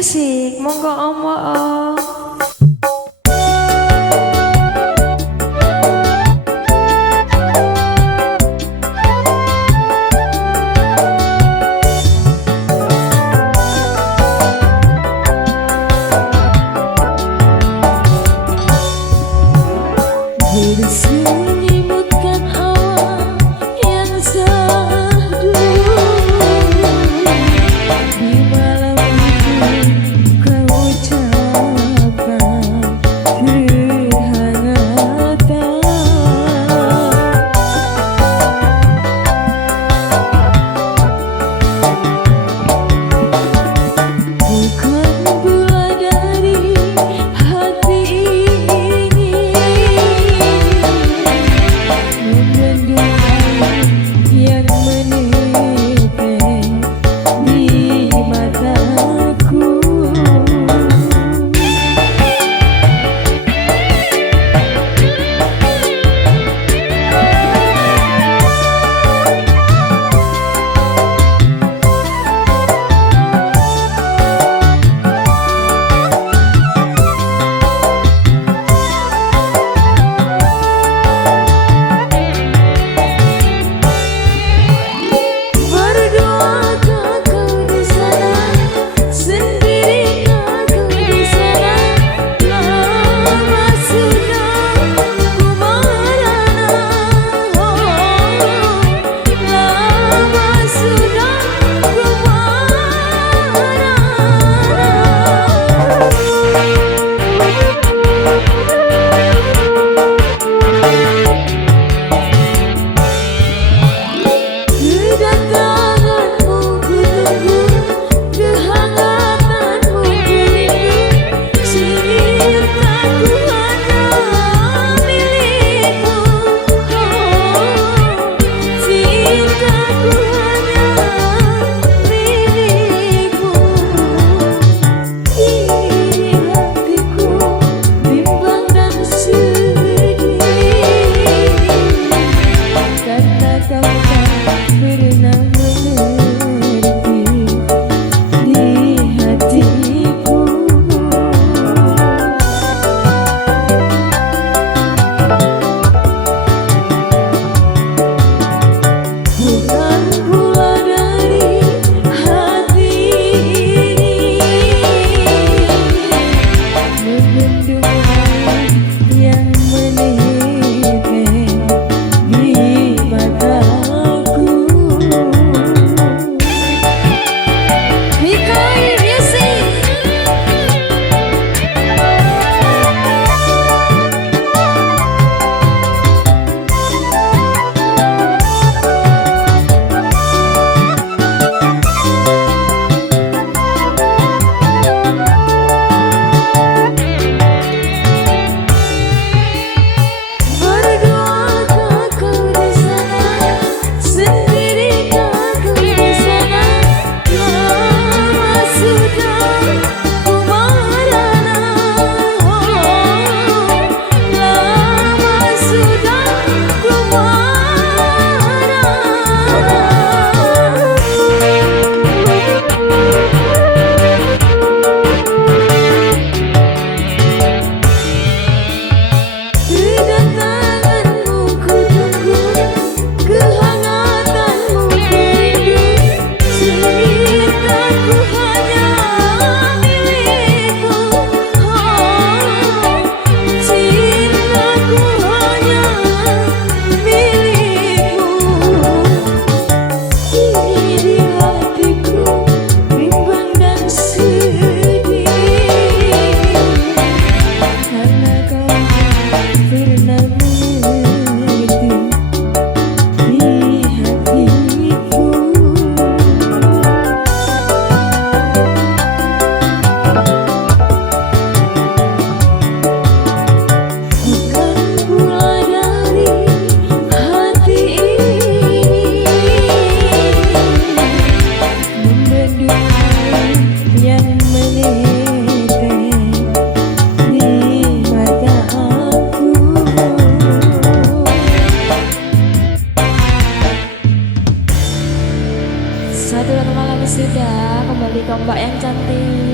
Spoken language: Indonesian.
Music, monggo omo. Menyibutkan awal yang sahdu di malam itu kau ucapkan kehangatan. Bukan pula dari hati ini membendung air yang menetes di mataku. Berdoakah kau di sana, sendirikah kau di sana? Lama sudah ku merana, lama sudah ku kedatanganmu ku tunggu, kehangatanmu ku rindu. Cintaku hanya milikmu, cintaku hanya milikmu. Kini hatiku bimbang dan sedih karena kau tak pernah mengerti di hatiku. Bukan pula dari hati ini membendung air yang menetes di mataku. Mikoi Music. Berdoakah kau di sana, sendirikah kau di sana? Lama sudah ku merana, lama sudah ku merana. Kedatanganmu ku tunggu, kehangatanmu ku rindu. Cintaku hanya milikmu, cintaku hanya milikmu. Kini di hatiku bimbang dan sedih karena kau pernah mengerti di hatiku. Bukan pula dari hati ini membendung air yang menetes di mataku. Satu lagu malam sudah kembali ke Mbak yang cantik.